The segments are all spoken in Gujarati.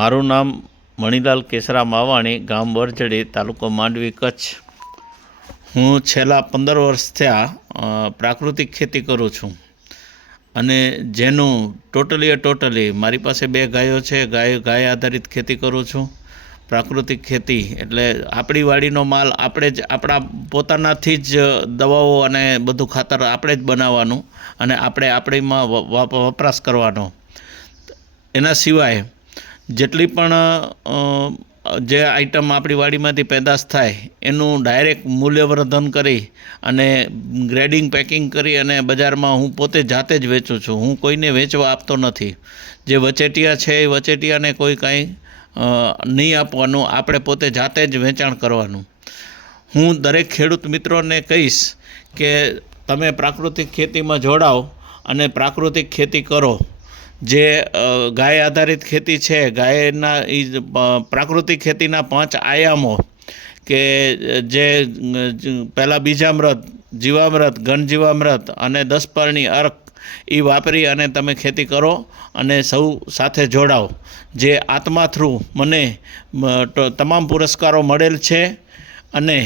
મારું નામ મણિલાલ કેસરા માવાણી ગામ વરજડી, તાલુકો માંડવી, કચ્છ. હું છેલ્લા પંદર વર્ષ થયા પ્રાકૃતિક ખેતી કરું છું. અને જેનું ટોટલી એ ટોટલી મારી પાસે બે ગાયો છે. ગાય ગાય આધારિત ખેતી કરું છું. પ્રાકૃતિક ખેતી એટલે આપણી વાડીનો માલ આપણે જ, આપણા પોતાનાથી જ દવાઓ અને બધું ખાતર આપણે જ બનાવવાનું અને આપણે આપણીમાં વપરાશ કરવાનો. એના સિવાય જેટલી પણ જે આઈટમ આપણી વાડીમાંથી પેદાશ થાય, એનું ડાયરેક્ટ મૂલ્યવર્ધન કરી અને ગ્રેડિંગ પેકિંગ કરી અને બજારમાં હું પોતે જાતે જ વેચું છું. હું કોઈને વેચવા આપતો નથી. જે વચેટિયા છે એ વચેટિયાને કોઈ કાંઈ નહીં આપવાનું. આપણે પોતે જાતે જ વેચાણ કરવાનું. હું દરેક ખેડૂત મિત્રોને કહીશ કે તમે પ્રાકૃતિક ખેતીમાં જોડાઓ અને પ્રાકૃતિક ખેતી કરો. જે ગાય આધારિત ખેતી છે, ગાયના એ પ્રાકૃતિક ખેતીના પાંચ આયામો કે, જે પહેલાં બીજામૃત, જીવામૃત ઘન જીવામૃત અને દસપરણી અર્ક એ વાપરી અને તમે ખેતી કરો અને સૌ સાથે જોડાઓ. જે આત્મા થ્રુ મને તમામ પુરસ્કારો મળેલ છે અને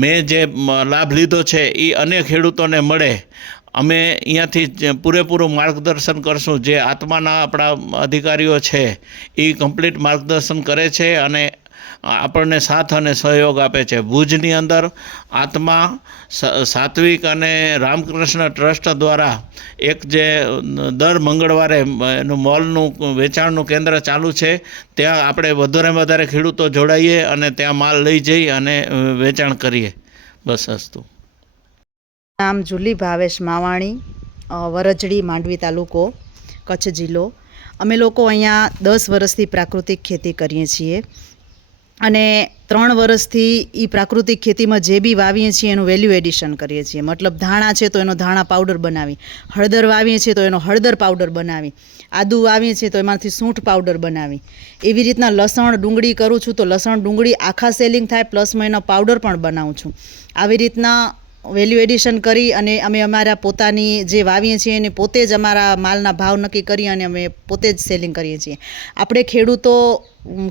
મેં જે લાભ લીધો છે એ અન્ય ખેડૂતોને મળે અમે અહીંયાથી પૂરેપૂરું માર્ગદર્શન કરશું. જે આત્માના આપણા અધિકારીઓ છે, એ કમ્પ્લીટ માર્ગદર્શન કરે છે અને આપણને સાથ અને સહયોગ આપે છે. ભુજની અંદર આત્મા સાત્વિક અને રામકૃષ્ણ ટ્રસ્ટ દ્વારા એક જે દર મંગળવારે એનું મોલનું વેચાણનું કેન્દ્ર ચાલુ છે, ત્યાં આપણે વધારે વધારે ખેડૂતો જોડાઈએ અને ત્યાં માલ લઈ જઈ અને વેચાણ કરીએ. બસ, અસ્તુ. નામ જુલી ભાવેશ માવાણી વરજડી, માંડવી તાલુકો, કચ્છ જિલ્લો. અમે લોકો અહીંયા દસ વર્ષથી પ્રાકૃતિક ખેતી કરીએ છીએ. અને ત્રણ વર્ષથી એ પ્રાકૃતિક ખેતીમાં જે બી વાવીએ છીએ એનું વેલ્યુ એડિશન કરીએ છીએ. મતલબ ધાણા છે તો એનો ધાણા પાવડર બનાવી. હળદર વાવીએ છીએ તો એનો હળદર પાવડર બનાવી. આદુ વાવીએ છીએ તો એમાંથી સૂંઠ પાવડર બનાવી. એવી રીતના લસણ, ડુંગળી કરું છું તો લસણ, ડુંગળી આખા સેલિંગ થાય પ્લસ હું એનો પાવડર પણ બનાવું છું. આવી રીતના વેલ્યુ એડિશન કરી અને અમે અમારા પોતાની જે વાવીએ છીએ એને પોતે જ અમારા માલના ભાવ નક્કી કરી અને અમે પોતે જ સેલિંગ કરીએ છીએ. આપણે ખેડૂતો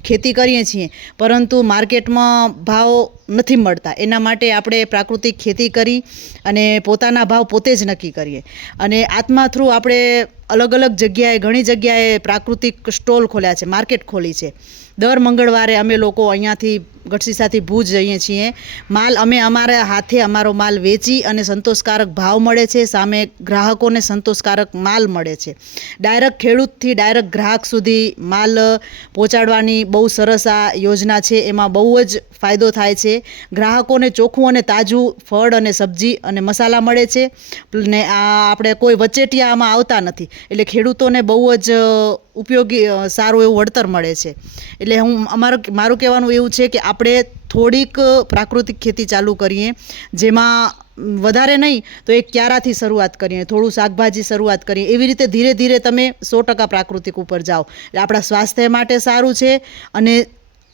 ખેતી કરીએ છીએ, પરંતુ માર્કેટમાં ભાવ નથી મળતા. એના માટે આપણે પ્રાકૃતિક ખેતી કરી અને પોતાના ભાવ પોતે જ નક્કી કરીએ. અને આત્મા થ્રુ આપણે અલગ અલગ જગ્યાએ, ઘણી જગ્યાએ પ્રાકૃતિક સ્ટોલ ખોલ્યા છે, માર્કેટ ખોલી છે. દર મંગળવારે અમે લોકો અહીંયાથી ગઢસીસાથી ભુજ જઈએ છીએ. માલ અમે અમારા હાથે અમારો માલ વેચી અને સંતોષકારક ભાવ મળે છે, સામે ગ્રાહકોને સંતોષકારક માલ મળે છે. ડાયરેક્ટ ખેડૂતથી ડાયરેક્ટ ગ્રાહક સુધી માલ પહોંચાડવાની બહુ સરસ આ યોજના છે, એમાં બહુ જ ફાયદો થાય છે. ગ્રાહકોને ચોખ્ખું અને તાજું ફળ અને સબ્જી અને મસાલા મળે છે. ને આ આપણે કોઈ વચેટિયા આમાં આવતા નથી. એટલે ખેડૂતોને બહુ જ ઉપયોગી સારું એવું વળતર મળે છે. એટલે હું, અમારું, મારું કહેવાનું એવું છે કે આપણે થોડીક પ્રાકૃતિક ખેતી ચાલુ કરીએ, જેમાં વધારે નહીં, તો એક ક્યારાથી શરૂઆત કરીએ, થોડું શાકભાજી શરૂઆત કરીએ. એવી રીતે ધીરે ધીરે તમે સો ટકા પ્રાકૃતિક ઉપર જાઓ. એટલે આપણા સ્વાસ્થ્ય માટે સારું છે અને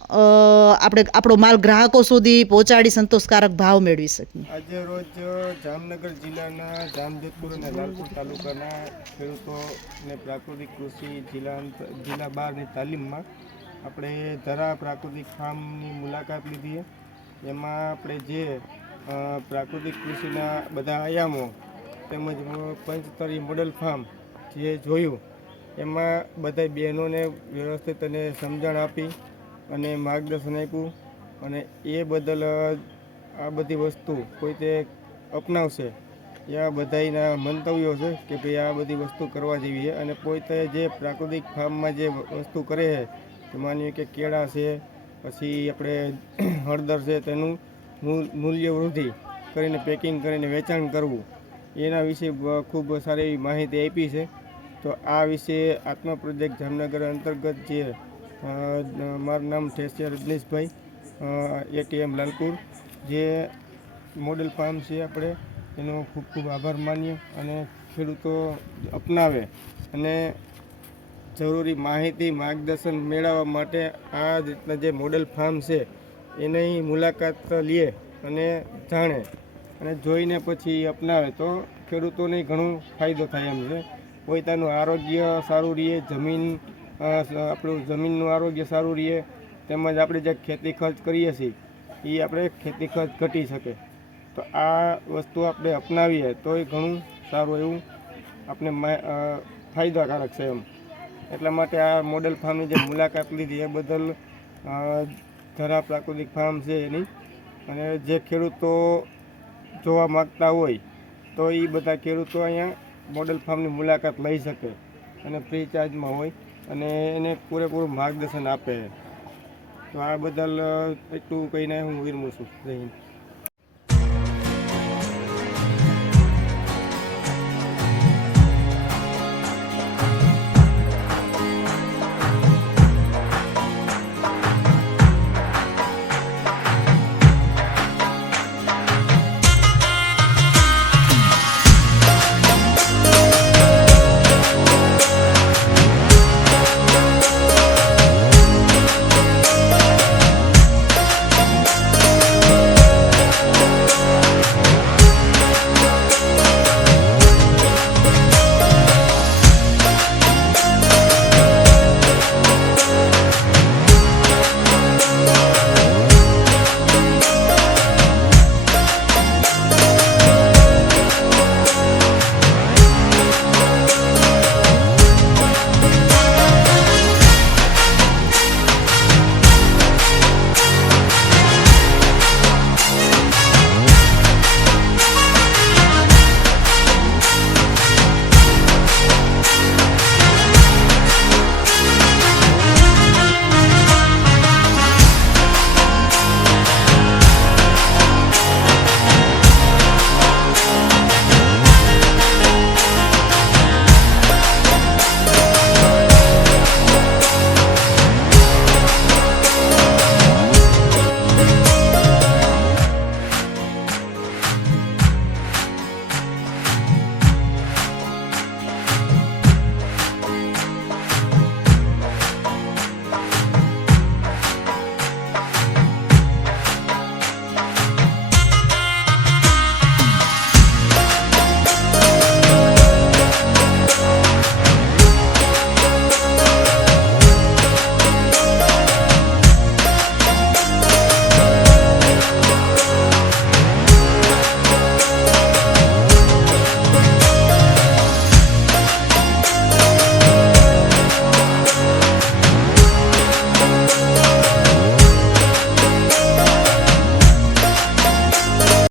આપણે આપણો માલ ગ્રાહકો સુધી પહોંચાડી સંતોષકારક ભાવ મેળવી શકીએ. આજે રોજ જામનગર જિલ્લાના જામજતપુર અને લાલપુર તાલુકાના ખેડૂતોને પ્રાકૃતિક કૃષિ જિલ્લા જિલ્લા બહારની તાલીમમાં આપણે ધરા પ્રાકૃતિક ફાર્મની મુલાકાત લીધી. એમાં આપણે જે પ્રાકૃતિક કૃષિના બધા આયામો તેમજ પંચતરી મોડલ ફાર્મ જે જોયું, એમાં બધા બહેનોને વ્યવસ્થિત અને સમજણ આપી અને માર્ગદર્શન આપ્યું અને એ બદલ આ બધી વસ્તુ કોઈ તે અપનાવશે. એવા બધાના મંતવ્યો છે કે ભાઈ આ બધી વસ્તુ કરવા જેવી છે અને પોતે જે પ્રાકૃતિક ફાર્મમાં જે વસ્તુ કરે છે, તો માનીએ કે કેળા છે, પછી આપણે હળદર છે, તેનું મૂલ્ય વૃદ્ધિ કરીને પેકિંગ કરીને વેચાણ કરવું. એના વિશે ખૂબ સારી એવી માહિતી આપી છે. તો આ વિશે આત્મા જામનગર અંતર્ગત જે મારું નામ ઠેસિયા રજનીશભાઈ એટીએમ લાલપુર. જે મોડેલ ફાર્મ છે આપણે, એનો ખૂબ ખૂબ આભાર માનીએ અને ખેડૂતો અપનાવે. અને જરૂરી માહિતી, માર્ગદર્શન મેળવવા માટે આ રીતના જે મોડેલ ફાર્મ છે, એની મુલાકાત લે અને જાણે. અને જોઈને પછી અપનાવે. તો ખેડૂતોને ઘણો ફાયદો થાય એમ છે. પોતાનું આરોગ્ય સારું રહે, જમીન આપણું જમીનનું આરોગ્ય સારું રહે, તેમજ આપણે જે ખેતી ખર્ચ કરીએ છીએ, એ આપણે ખેતી ખર્ચ ઘટી શકે. તો આ વસ્તુ આપણે અપનાવીએ તો એ ઘણું સારું એવું આપણે ફાયદાકારક છે એમ. એટલા માટે આ મોડેલ ફાર્મની જે મુલાકાત લીધી, એ બદલ ધરા પ્રાકૃતિક ફાર્મ છે એની. અને જે ખેડૂતો જોવા માગતા હોય, તો એ બધા ખેડૂતો અહીંયા મોડેલ ફાર્મની મુલાકાત લઈ શકે અને ફ્રી ચાર્જમાં હોય. અને એને પૂરેપૂરું માર્ગદર્શન આપે. તો આ બદલ એટલું કહીને હું વિરમું છું. જય